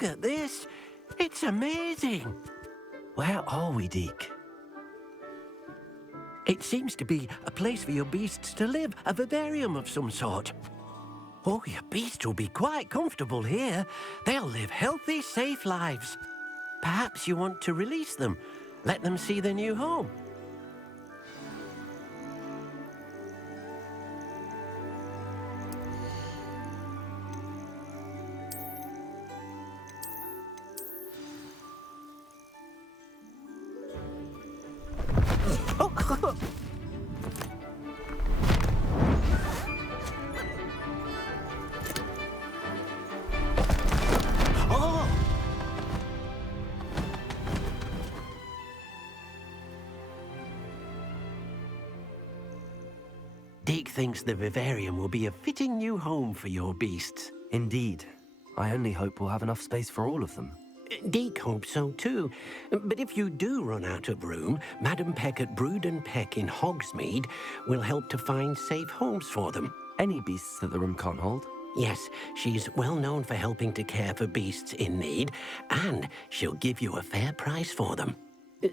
Look at this. It's amazing. Where are we, Deke? It seems to be a place for your beasts to live, a vivarium of some sort. Oh, your beasts will be quite comfortable here. They'll live healthy, safe lives. Perhaps you want to release them, let them see their new home. Deke thinks the vivarium will be a fitting new home for your beasts. Indeed. I only hope we'll have enough space for all of them. Deke hopes so too. But if you do run out of room, Madam Peck at Brood and Peck in Hogsmeade will help to find safe homes for them. Any beasts that the room can't hold? Yes, she's well known for helping to care for beasts in need, and she'll give you a fair price for them.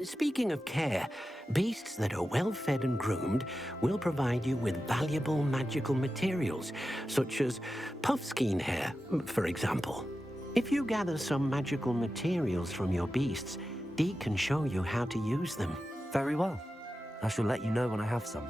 Speaking of care, beasts that are well fed and groomed will provide you with valuable magical materials, such as puffskein hair, for example. If you gather some magical materials from your beasts, Deke can show you how to use them. Very well. I shall let you know when I have some.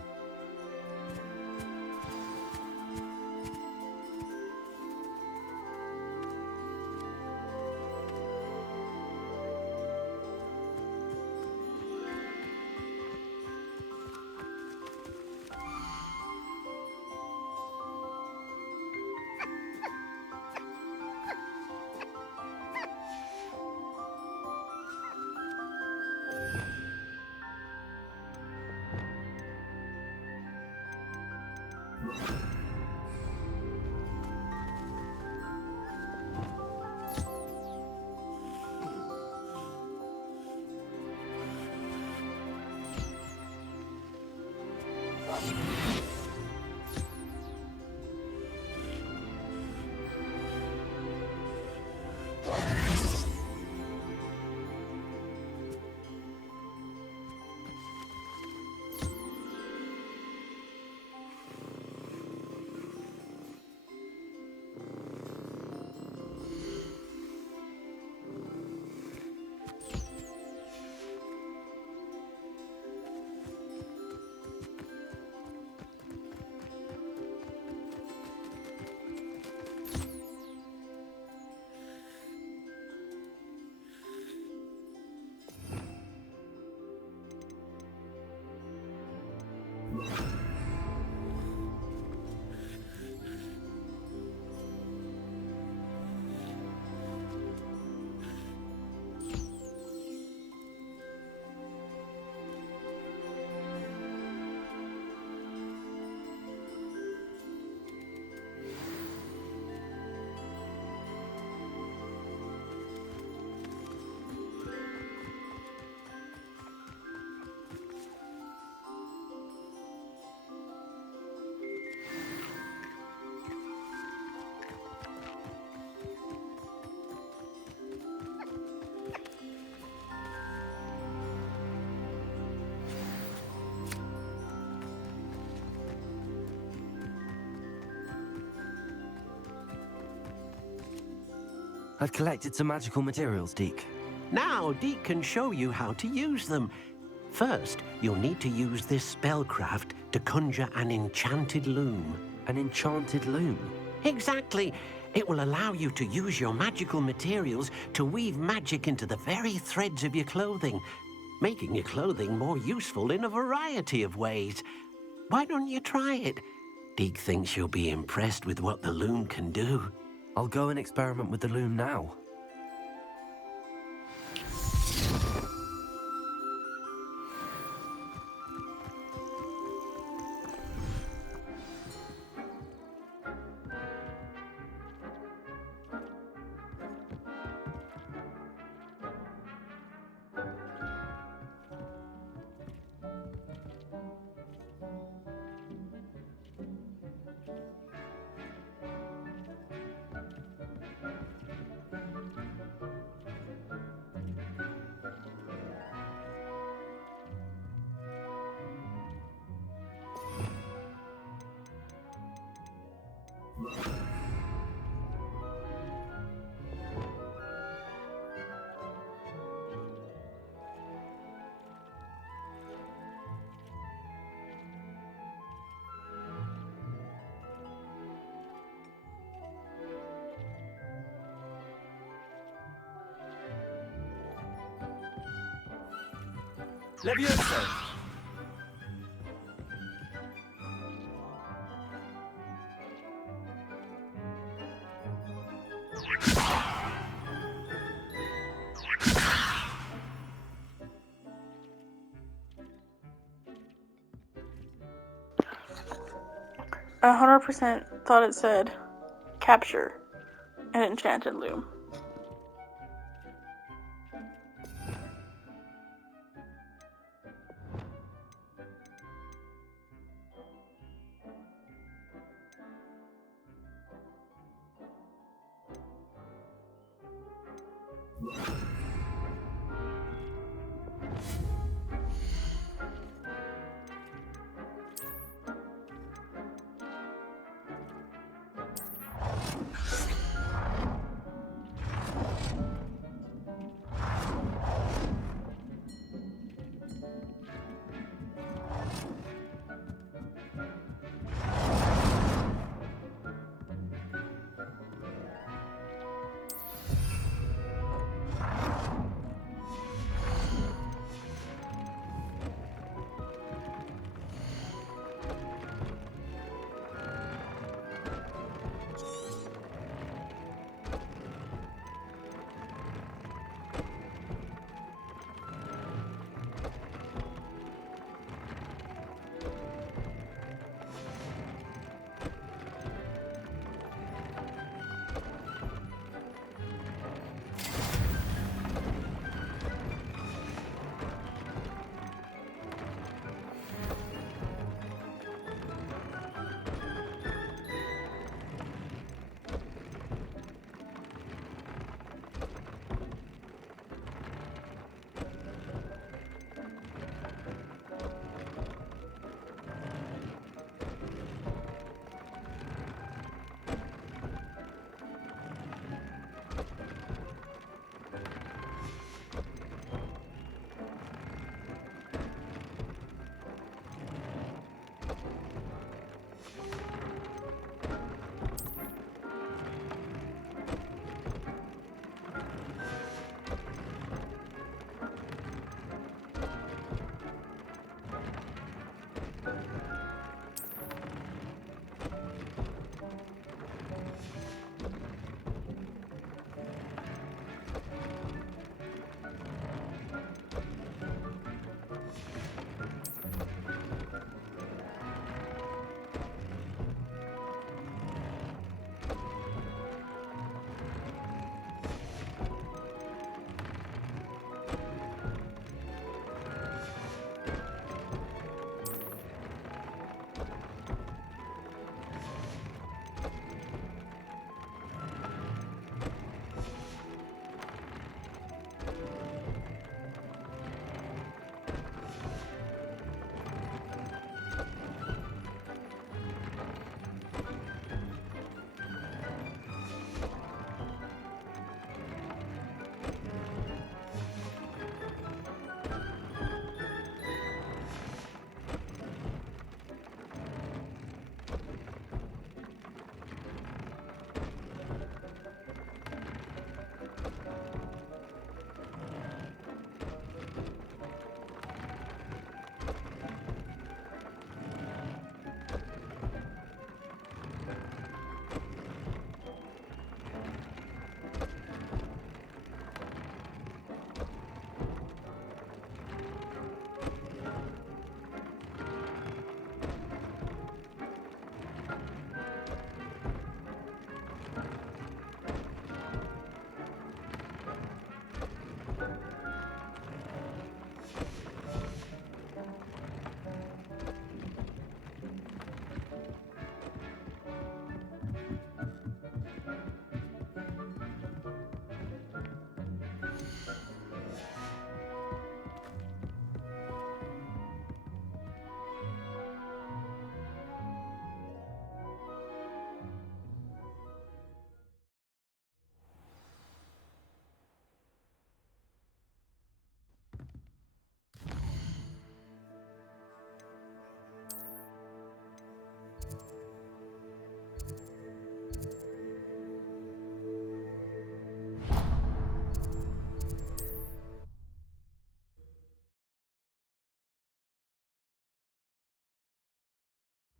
I've collected some magical materials, Deke. Now Deke can show you how to use them. First, you'll need to use this spellcraft to conjure an enchanted loom. An enchanted loom? Exactly. It will allow you to use your magical materials to weave magic into the very threads of your clothing, making your clothing more useful in a variety of ways. Why don't you try it? Deke thinks you'll be impressed with what the loom can do. I'll go and experiment with the loom now. Levioso! I 100% thought it said capture an enchanted loom.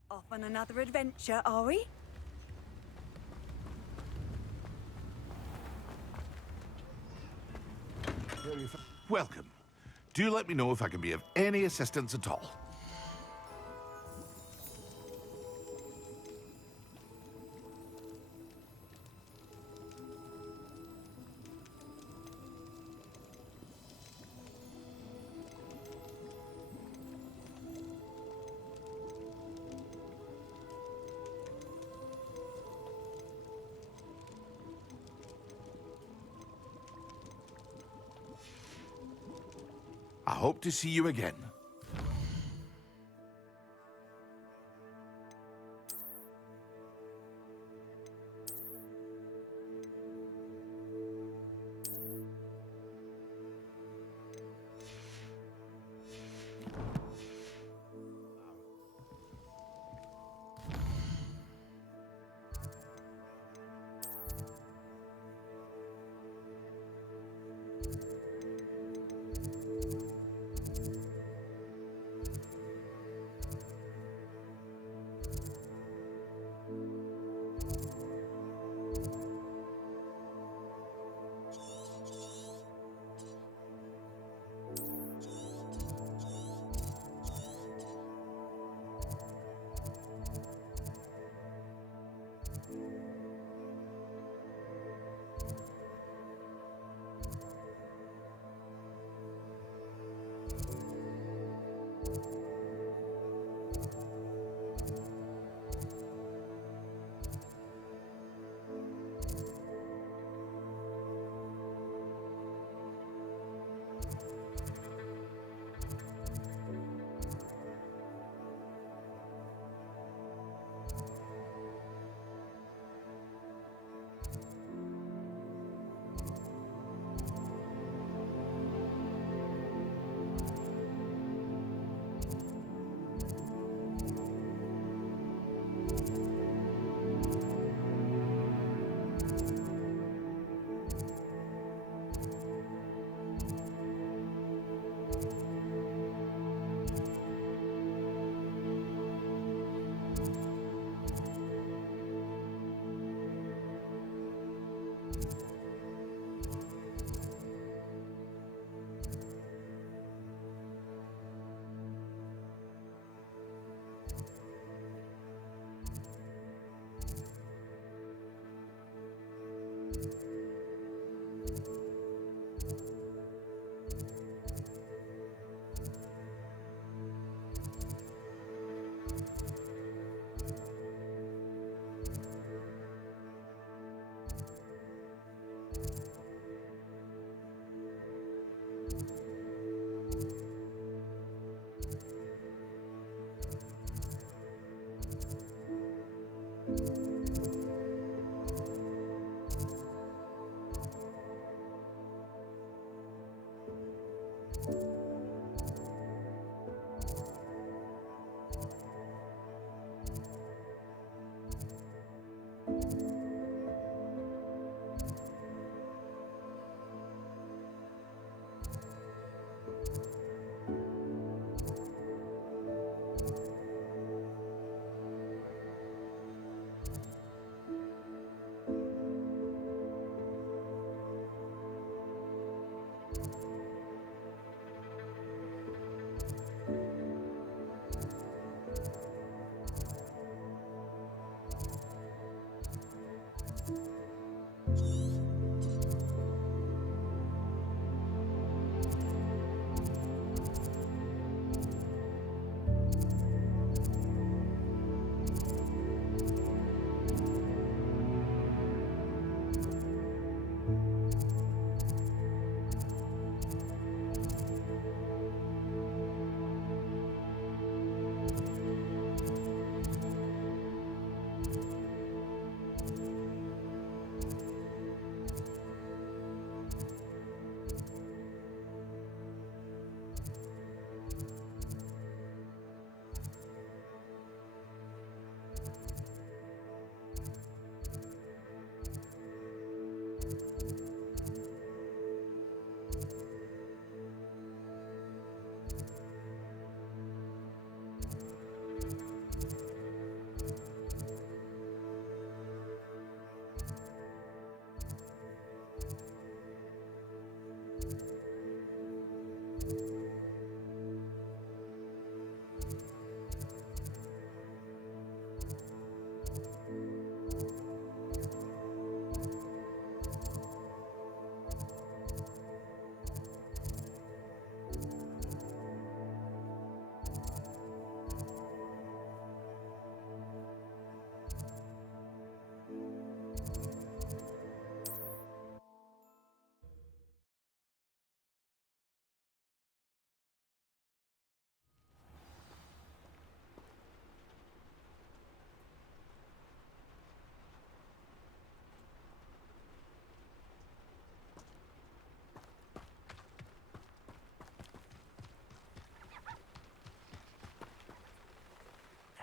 Off on another adventure, are we? Welcome. Do let me know if I can be of any assistance at all. I hope to see you again.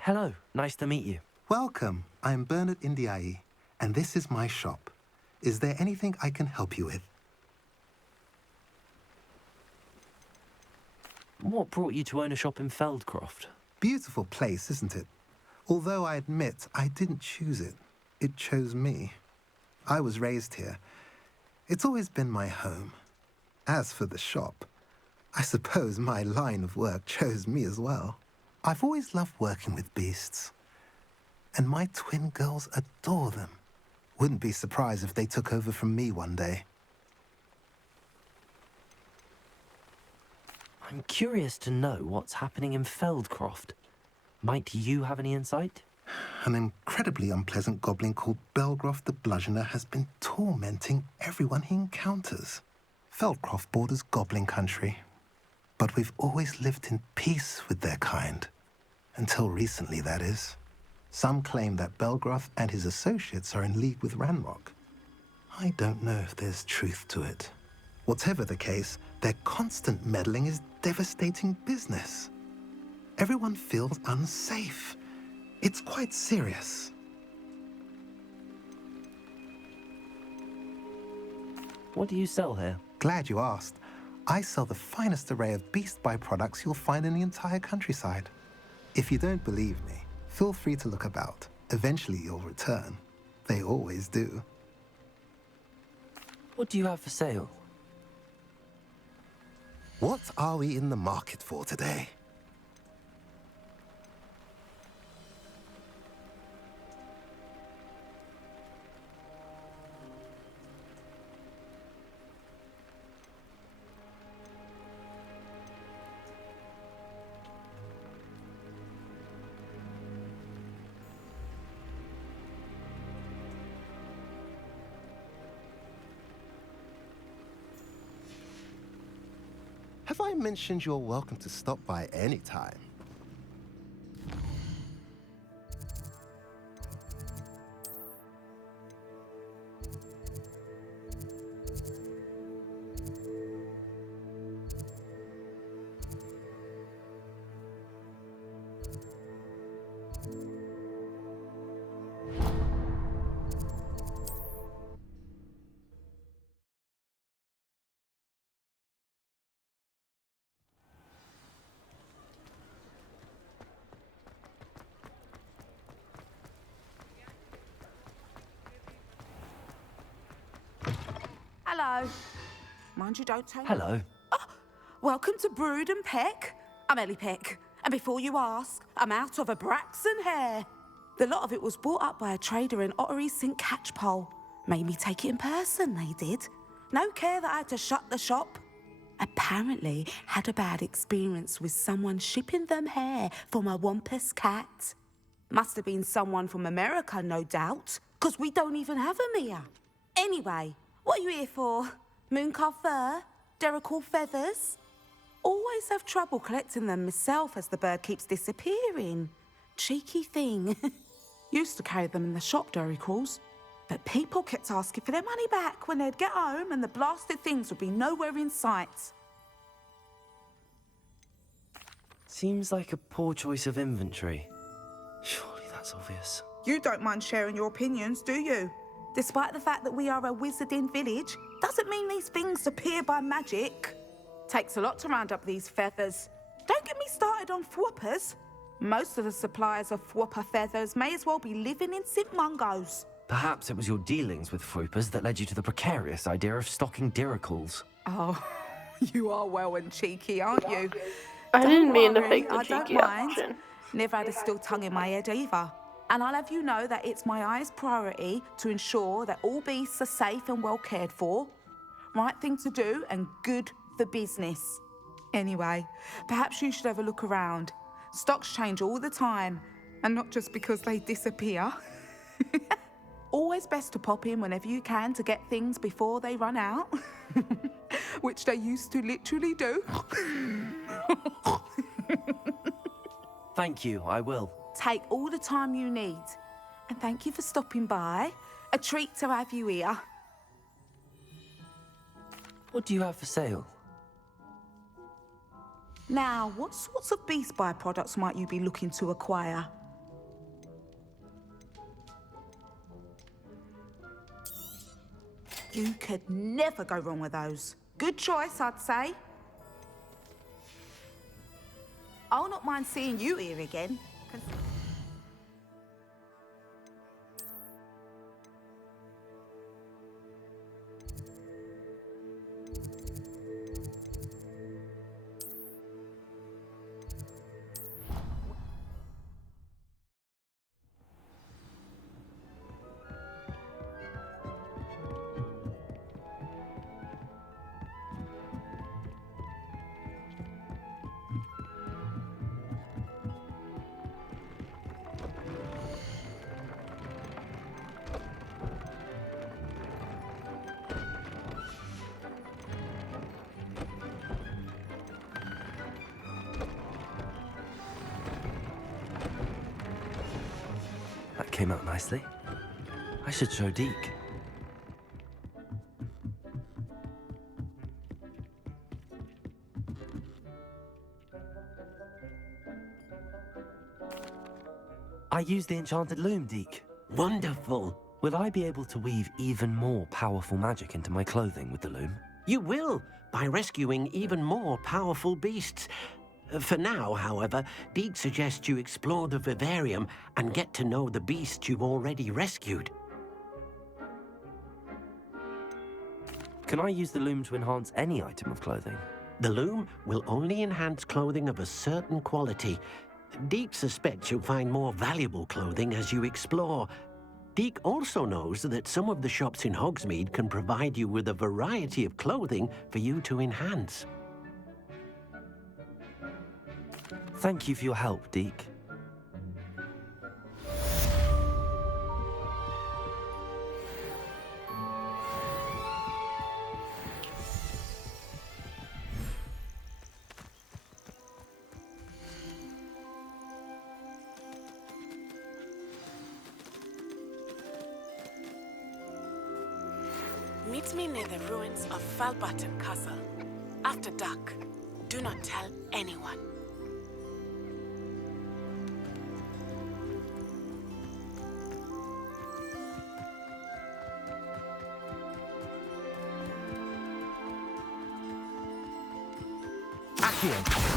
Hello, nice to meet you. Welcome. I'm Bernard Indiaye, and this is my shop. Is there anything I can help you with? What brought you to own a shop in Feldcroft? Beautiful place, isn't it? Although I admit I didn't choose it. It chose me. I was raised here. It's always been my home. As for the shop, I suppose my line of work chose me as well. I've always loved working with beasts. And my twin girls adore them. Wouldn't be surprised if they took over from me one day. I'm curious to know what's happening in Feldcroft. Might you have any insight? An incredibly unpleasant goblin called Belgroth the Bludgeoner has been tormenting everyone he encounters. Feldcroft borders goblin country, but we've always lived in peace with their kind. Until recently, that is. Some claim that Belgroth and his associates are in league with Ranrock. I don't know if there's truth to it. Whatever the case, their constant meddling is devastating business. Everyone feels unsafe. It's quite serious. What do you sell here? Glad you asked. I sell the finest array of beast byproducts you'll find in the entire countryside. If you don't believe me, feel free to look about. Eventually you'll return. They always do. What do you have for sale? What are we in the market for today? Have I mentioned you're welcome to stop by any time? Hello. Mind you don't tell. Hello. Welcome to Brood and Peck. I'm Ellie Peck. And before you ask, I'm out of a Braxton hair. The lot of it was bought up by a trader in Ottery St. Catchpole. Made me take it in person, they did. No care that I had to shut the shop. Apparently had a bad experience with someone shipping them hair for my Wampus cat. Must have been someone from America, no doubt, because we don't even have them here. Anyway, what are you here for? Mooncarved fur? Derrickle feathers? Always have trouble collecting them myself as the bird keeps disappearing. Cheeky thing. Used to carry them in the shop, Derricles. But people kept asking for their money back when they'd get home and the blasted things would be nowhere in sight. Seems like a poor choice of inventory. Surely that's obvious. You don't mind sharing your opinions, do you? Despite the fact that we are a wizarding village, doesn't mean these things appear by magic. Takes a lot to round up these feathers. Don't get me started on thwoppers. Most of the suppliers of thwopper feathers may as well be living in St. Mungo's. Perhaps it was your dealings with Froopers that led you to the precarious idea of stocking Diricles. Oh, you are well and cheeky, aren't you? I didn't mean to worry, fake the I don't cheeky mind. option. Never had a still tongue in my head either. And I'll have you know that it's my highest priority to ensure that all beasts are safe and well cared for. Right thing to do and good for business. Anyway, perhaps you should have a look around. Stocks change all the time, and not just because they disappear. Always best to pop in whenever you can to get things before they run out. Which they used to literally do. Thank you, I will. Take all the time you need. And thank you for stopping by. A treat to have you here. What do you have for sale? Now, what sorts of beast byproducts might you be looking to acquire? You could never go wrong with those. Good choice, I'd say. I'll not mind seeing you here again. That came out nicely. I should show Deke. I used the enchanted loom, Deke. Wonderful. Will I be able to weave even more powerful magic into my clothing with the loom? You will, by rescuing even more powerful beasts. For now, however, Deke suggests you explore the vivarium and get to know the beasts you've already rescued. Can I use the loom to enhance any item of clothing? The loom will only enhance clothing of a certain quality. Deke suspects you'll find more valuable clothing as you explore. Deke also knows that some of the shops in Hogsmeade can provide you with a variety of clothing for you to enhance. Thank you for your help, Deke. Meet me near the ruins of Falbutton Castle. After dark. Do not tell anyone. Accio!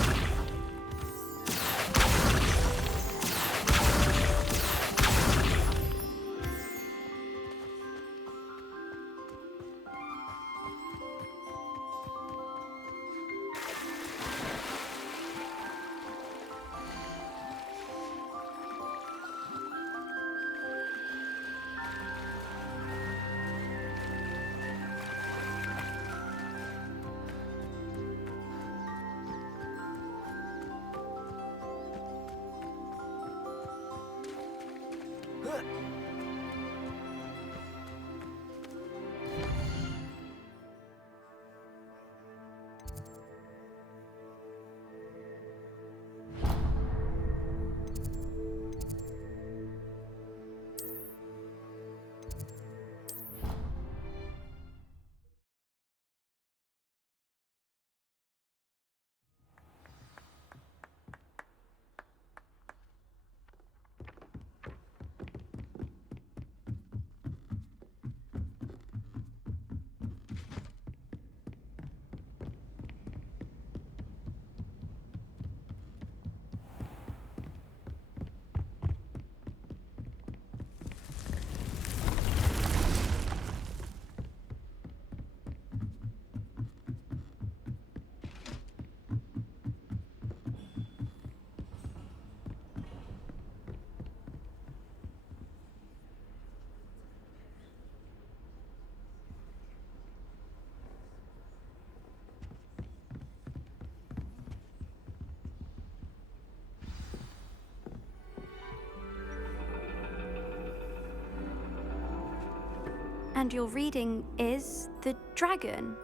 And your reading is The Dragon.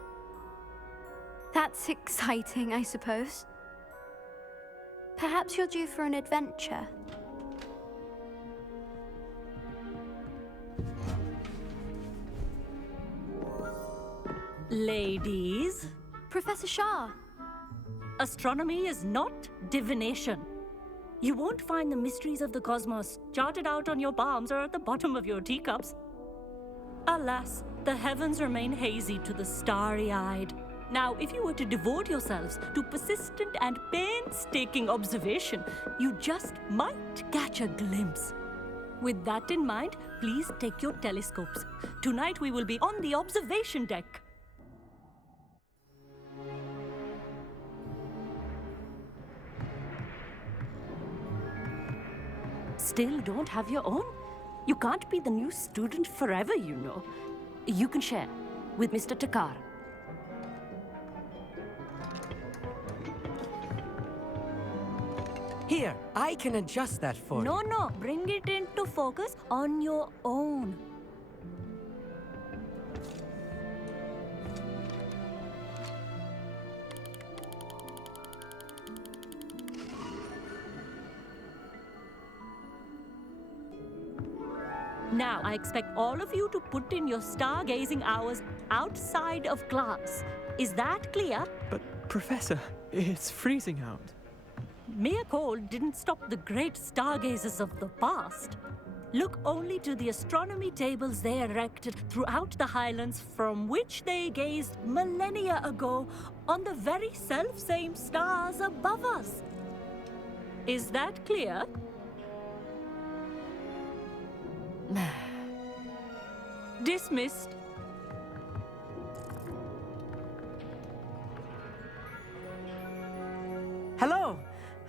That's exciting, I suppose. Perhaps you're due for an adventure. Ladies, Professor Shah. astronomy is not divination. You won't find the mysteries of the cosmos charted out on your palms or at the bottom of your teacups. Alas, the heavens remain hazy to the starry-eyed. Now, if you were to devote yourselves to persistent and painstaking observation, you just might catch a glimpse. With that in mind, please take your telescopes. Tonight we will be on the observation deck. Still don't have your own? You can't be the new student forever, you know. You can share with Mr. Takar. Here, I can adjust that for you. No, bring it into focus on your own. Now, I expect all of you to put in your stargazing hours outside of class. Is that clear? But, Professor, it's freezing out. Mere cold didn't stop the great stargazers of the past. Look only to the astronomy tables they erected throughout the highlands from which they gazed millennia ago on the very self-same stars above us. Is that clear? Dismissed. Hello.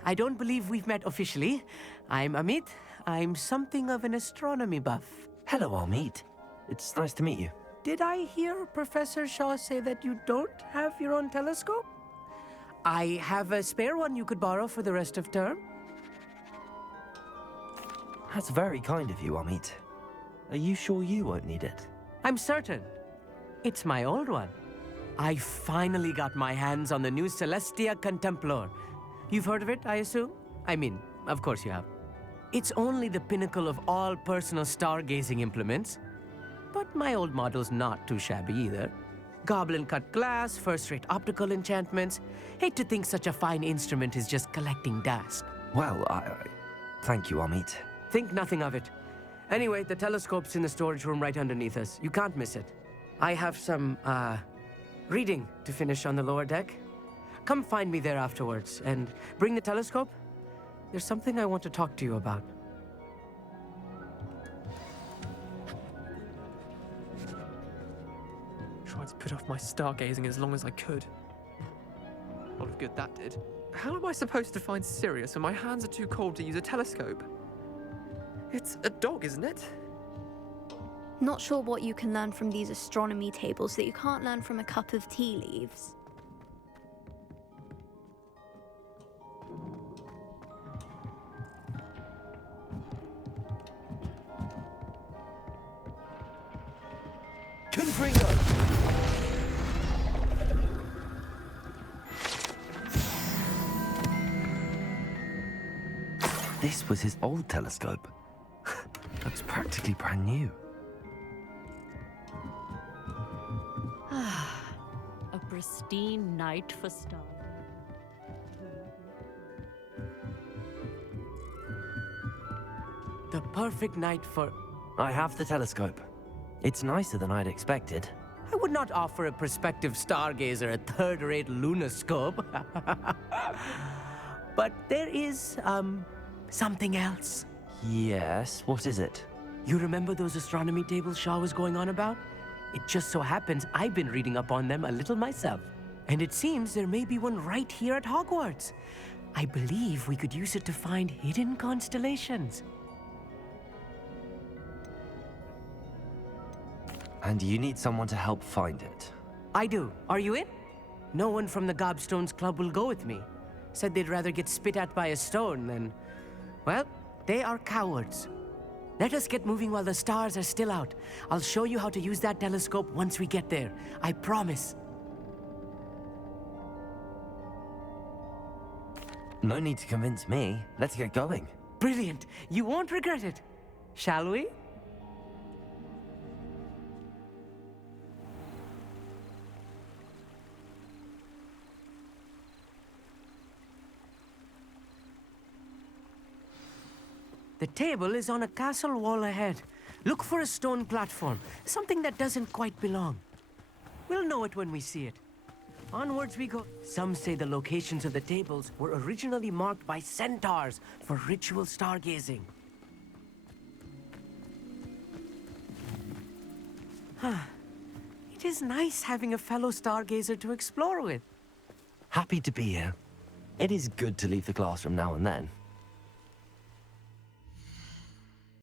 I don't believe we've met officially. I'm Amit. I'm something of an astronomy buff. Hello, Amit. It's nice to meet you. Did I hear Professor Shaw say that you don't have your own telescope? I have a spare one you could borrow for the rest of term. That's very kind of you, Amit. Are you sure you won't need it? I'm certain. It's my old one. I finally got my hands on the new Celestia Contemplor. You've heard of it, I assume? I mean, of course you have. It's only the pinnacle of all personal stargazing implements. But my old model's not too shabby either. Goblin-cut glass, first-rate optical enchantments. Hate to think such a fine instrument is just collecting dust. Well, thank you, Amit. Think nothing of it. Anyway, the telescope's in the storage room right underneath us. You can't miss it. I have some, reading to finish on the lower deck. Come find me there afterwards, and bring the telescope. There's something I want to talk to you about. Tried to put off my stargazing as long as I could. A lot of good that did. How am I supposed to find Sirius when my hands are too cold to use a telescope? It's a dog, isn't it? Not sure what you can learn from these astronomy tables that you can't learn from a cup of tea leaves. Confringo! This was his old telescope. Looks practically brand new. A pristine night for stars. The perfect night for... I have the telescope. It's nicer than I'd expected. I would not offer a prospective stargazer a third-rate lunoscope. But there is, something else. Yes, what is it? You remember those astronomy tables Shaw was going on about? It just so happens I've been reading up on them a little myself. And it seems there may be one right here at Hogwarts. I believe we could use it to find hidden constellations. And you need someone to help find it. I do. Are you in? No one from the Gobstones Club will go with me. Said they'd rather get spit at by a stone than... Well, they are cowards. Let us get moving while the stars are still out. I'll show you how to use that telescope once we get there. I promise. No need to convince me. Let's get going. Brilliant. You won't regret it. Shall we? The table is on a castle wall ahead. Look for a stone platform, something that doesn't quite belong. We'll know it when we see it. Onwards we go. Some say the locations of the tables were originally marked by centaurs for ritual stargazing. It is nice having a fellow stargazer to explore with. Happy to be here. It is good to leave the classroom now and then.